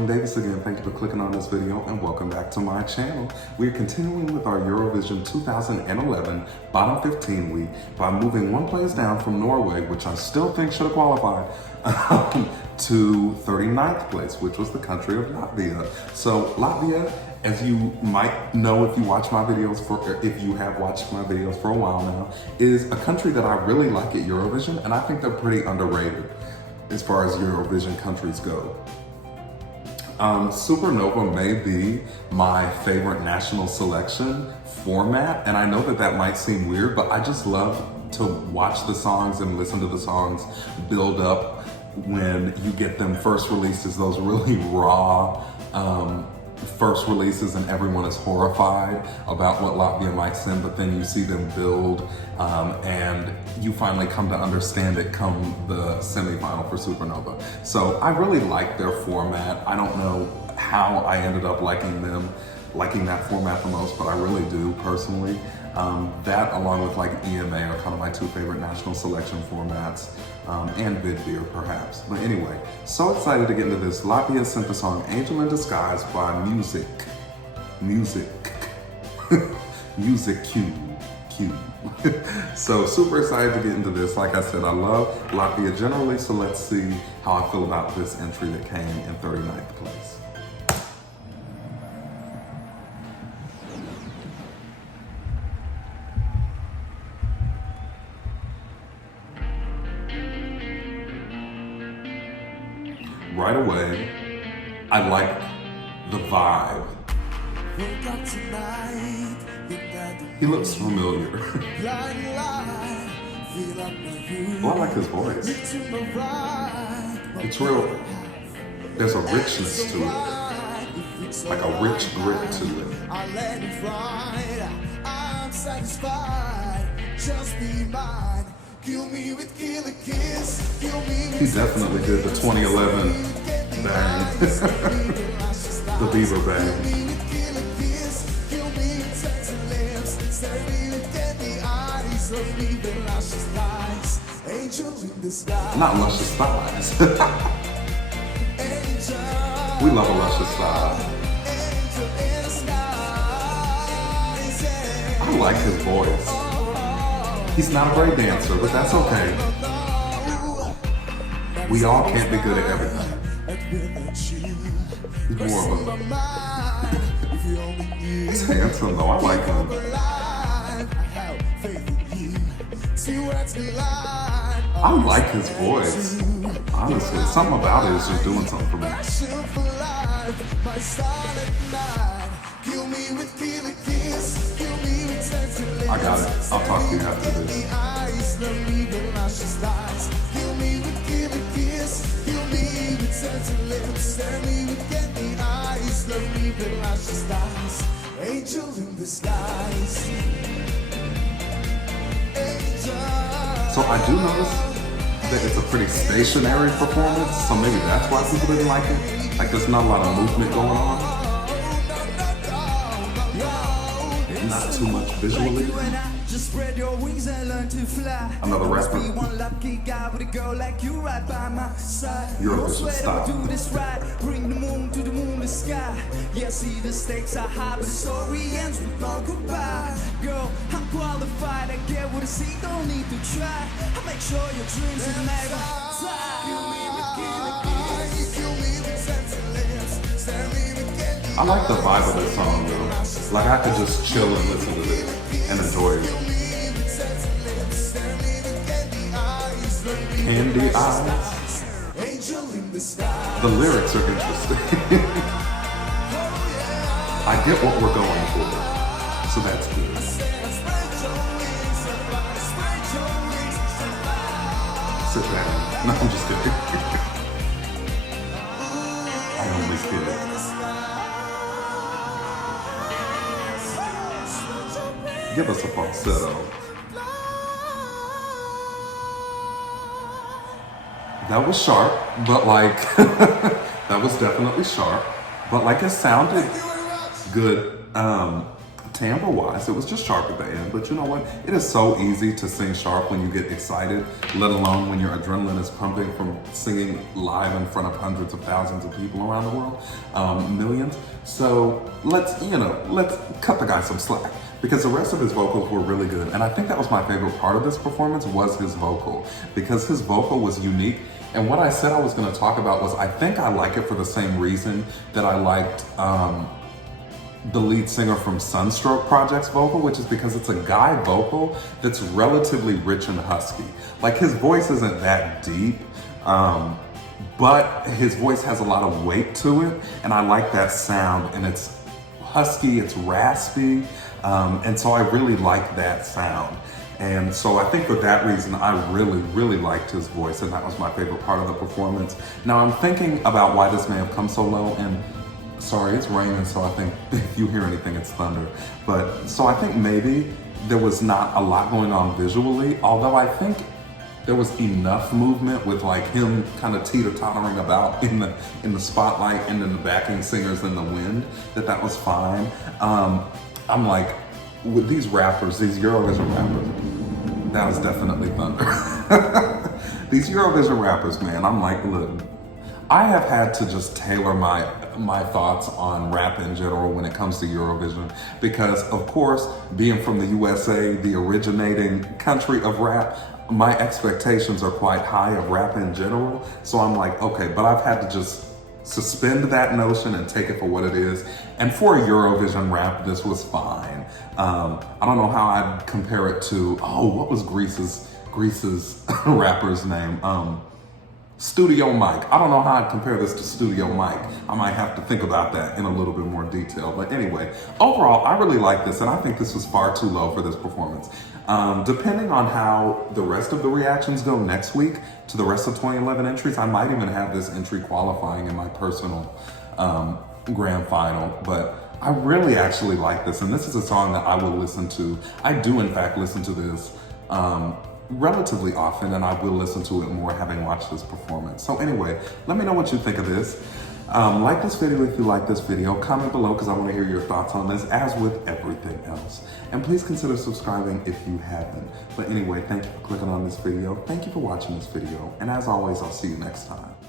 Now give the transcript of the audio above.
Jordan Davis again. Thank you for clicking on this video and welcome back to my channel. We're continuing with our Eurovision 2011 bottom 15 week by moving one place down from Norway, which I still think should have qualified, to 39th place, which was the country of Latvia. So Latvia, as you might know if you watch my videos if you have watched my videos for a while now, is a country that I really like at Eurovision, and I think they're pretty underrated as far as Eurovision countries go. Supernova may be my favorite national selection format, and I know that that might seem weird, but I just love to watch the songs and listen to the songs build up when you get them first released as those really raw first releases and everyone is horrified about what Latvia might send, but then you see them build and you finally come to understand it come the semifinal for Supernova. So I really like their format. I don't know how I ended up liking that format the most, but I really do personally. That along with like EMA are kind of my two favorite national selection formats, and Vidbeer perhaps. But anyway, so excited to get into this. Latvia sent the song Angel in Disguise by Musiqq. So super excited to get into this. Like I said, I love Latvia generally, so let's see how I feel about this entry that came in 39th place. Right away, I like the vibe. He looks familiar. Well, I like his voice. It's real, there's a richness to it. Like a rich grit to it. I'm satisfied, just be mine. Kill me with killer kiss. He definitely did the 2011 bang. The Bieber bang. Not luscious thighs. We love a luscious thigh. I like his voice. He's not a great dancer, but that's okay. We all can't be good at everything. He's more of a... He's handsome though, I like him. I like his voice. Honestly, something about it is just doing something for me. I got it. I'll talk to you after this. So I do notice that it's a pretty stationary performance, so maybe that's why people didn't like it. Like there's not a lot of movement going on. Not too much visually. Another rapper. Eurovision style. Bring the moon to the moonless sky. Yeah, see the stakes are high, but the story ends with no goodbye. Girl, I'm qualified. I get what I see, don't need to try. I make sure your dreams are never I like the vibe of this song though. Like I could just chill and listen to this and enjoy it. Candy eyes. The lyrics are interesting. I get what we're going for, so that's good. Sit down. No, I'm just kidding. I only kid. Give us a falsetto. That was sharp, but like, that was definitely sharp, but like it sounded good timbre-wise, it was just sharp at the end. But you know what? It is so easy to sing sharp when you get excited, let alone when your adrenaline is pumping from singing live in front of hundreds of thousands of people around the world, millions. So let's cut the guy some slack, because the rest of his vocals were really good. And I think that was my favorite part of this performance, was his vocal, because his vocal was unique. And what I said I was gonna talk about was, I think I like it for the same reason that I liked the lead singer from Sunstroke Project's vocal, which is because it's a guy vocal that's relatively rich and husky. Like, his voice isn't that deep, but his voice has a lot of weight to it, and I like that sound. And it's husky, it's raspy, and so I really like that sound. And so I think for that reason, I really, really liked his voice, and that was my favorite part of the performance. Now, I'm thinking about why this may have come so low, and sorry, it's raining, so I think if you hear anything, it's thunder. But so I think maybe there was not a lot going on visually, although I think there was enough movement with like him kind of teeter-tottering about in the spotlight and then the backing singers in the wind, that was fine. I'm like, with these rappers, these Eurovision rappers, that was definitely thunder. These Eurovision rappers, man, I'm like, look, I have had to just tailor my thoughts on rap in general when it comes to Eurovision, because of course, being from the USA, the originating country of rap, my expectations are quite high of rap in general. So I'm like, okay, but I've had to just suspend that notion and take it for what it is. And for a Eurovision rap, this was fine. I don't know how I'd compare it to, what was Greece's rapper's name? Studio Mike. I don't know how I'd compare this to Studio Mike. I might have to think about that in a little bit more detail. But anyway, overall, I really like this, and I think this was far too low for this performance. Depending on how the rest of the reactions go next week to the rest of 2011 entries, I might even have this entry qualifying in my personal grand final. But I really actually like this, and this is a song that I will listen to. I do, in fact, listen to this relatively often, and I will listen to it more having watched this performance. So anyway, let me know what you think of this. Like this video if you like this video. Comment below, because I want to hear your thoughts on this, as with everything else. And please consider subscribing if you haven't. But anyway, thank you for clicking on this video. Thank you for watching this video. And as always, I'll see you next time.